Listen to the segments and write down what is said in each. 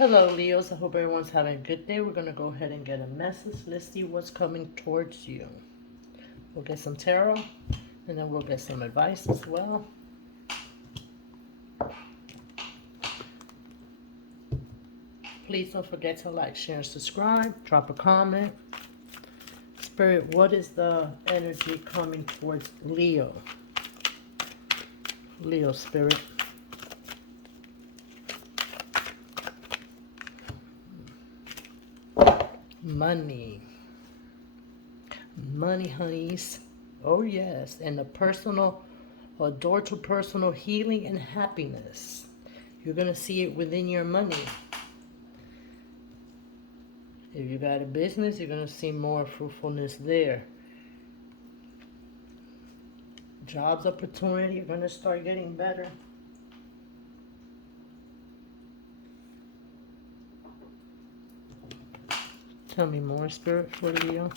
Hello, Leos. I hope everyone's having a good day. We're going to go ahead and get a message. Let's see what's coming towards you. We'll get some tarot, and then we'll get some advice as well. Please don't forget to like, share, and subscribe. Drop a comment. Spirit, what is the energy coming towards Leo? Leo, Spirit. Money. Money, honeys. Oh, yes. And the personal, a door to personal healing and happiness. You're going to see it within your money. If you got a business, you're going to see more fruitfulness there. Jobs opportunity, you're going to start getting better. Tell me more, Spirit, for Leo.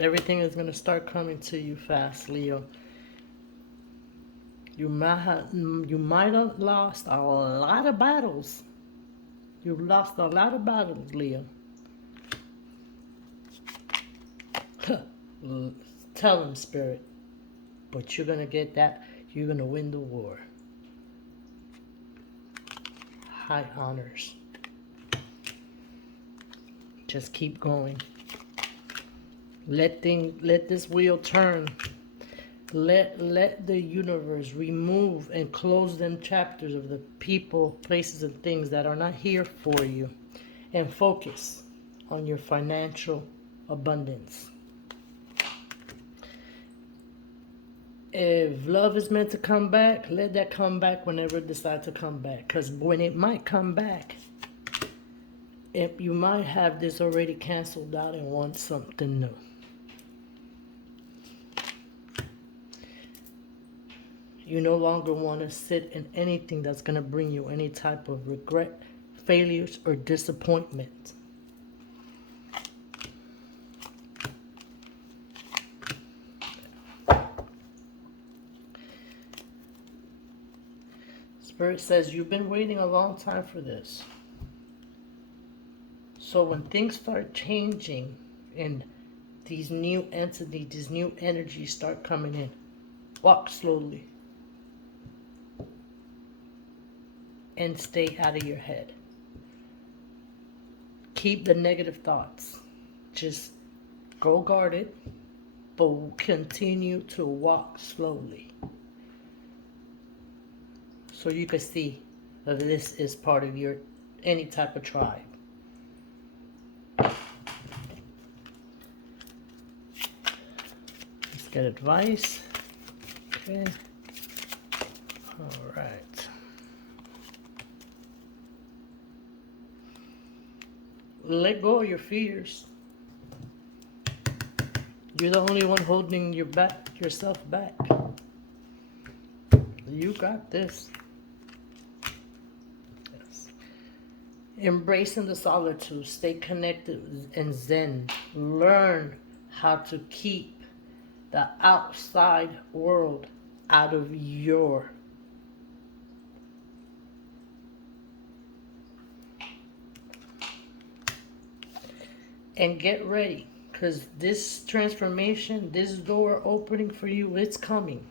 Everything is going to start coming to you fast, Leo. You might have lost a lot of battles. You lost a lot of battles, Leo. Tell him, Spirit. But you're going to get that. You're going to win the war. High honors. Just keep going. Let this wheel turn. Let the universe remove and close them chapters of the people, places, and things that are not here for you, and focus on your financial abundance. If love is meant to come back, let that come back whenever it decides to come back. Because when it might come back, you might have this already canceled out and want something new. You no longer want to sit in anything that's going to bring you any type of regret, failures, or disappointment. Spirit says you've been waiting a long time for this. So when things start changing and these new entities, these new energies start coming in, walk slowly. And stay out of your head. Keep the negative thoughts. Just go guarded, but continue to walk slowly. So you can see that this is part of your any type of tribe. Let's get advice. Okay. All right. Let go of your fears. You're the only one holding yourself back. You got this. Yes. Embracing the solitude. Stay connected and zen. Learn how to keep the outside world out of your and get ready, because this transformation, this door opening for you, it's coming.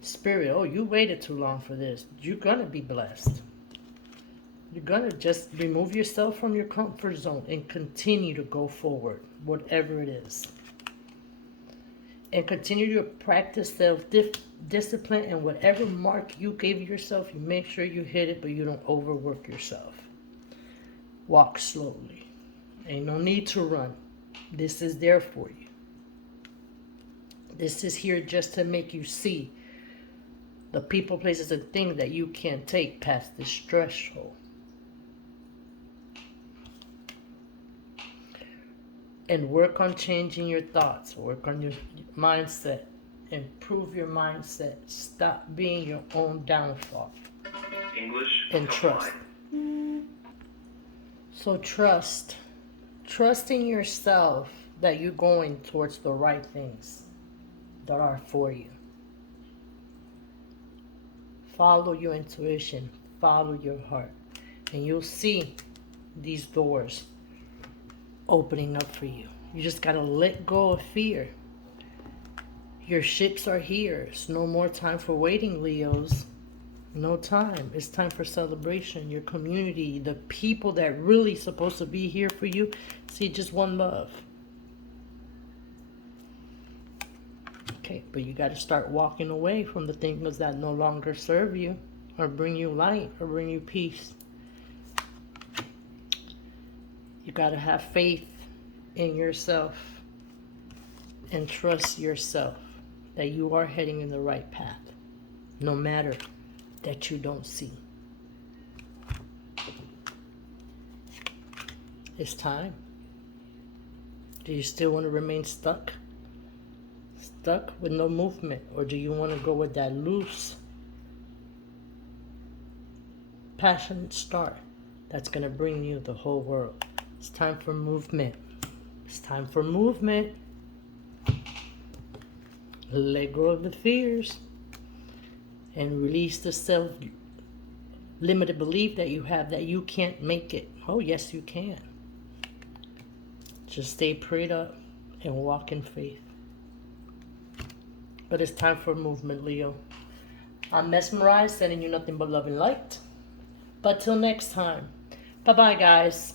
Spirit, oh, you waited too long for this. You're gonna be blessed. You're gonna just remove yourself from your comfort zone and continue to go forward, whatever it is. And continue to practice self-discipline, and whatever mark you gave yourself, you make sure you hit it, but you don't overwork yourself. Walk slowly. Ain't no need to run. This is there for you. This is here just to make you see the people, places, and things that you can't take past this threshold. And work on changing your thoughts. Work on your mindset. Improve your mindset. Stop being your own downfall. English and trust. So trust. Trust in yourself that you're going towards the right things that are for you. Follow your intuition. Follow your heart. And you'll see these doors opening up for you. You just got to let go of fear. Your ships are here. It's no more time for waiting, Leos. No time. It's time for celebration. Your community, the people that really supposed to be here for you, see, just one love. Okay, but you got to start walking away from the things that no longer serve you or bring you light or bring you peace. You got to have faith in yourself and trust yourself that you are heading in the right path, no matter that you don't see. It's time. Do you still want to remain stuck? Stuck with no movement? Or do you want to go with that loose, passionate start that's going to bring you the whole world? It's time for movement. It's time for movement. Let go of the fears and release the self-limited belief that you have that you can't make it. Oh, yes, you can. Just stay prayed up and walk in faith. But it's time for movement, Leo. I'm mesmerized, sending you nothing but love and light. But till next time, bye-bye, guys.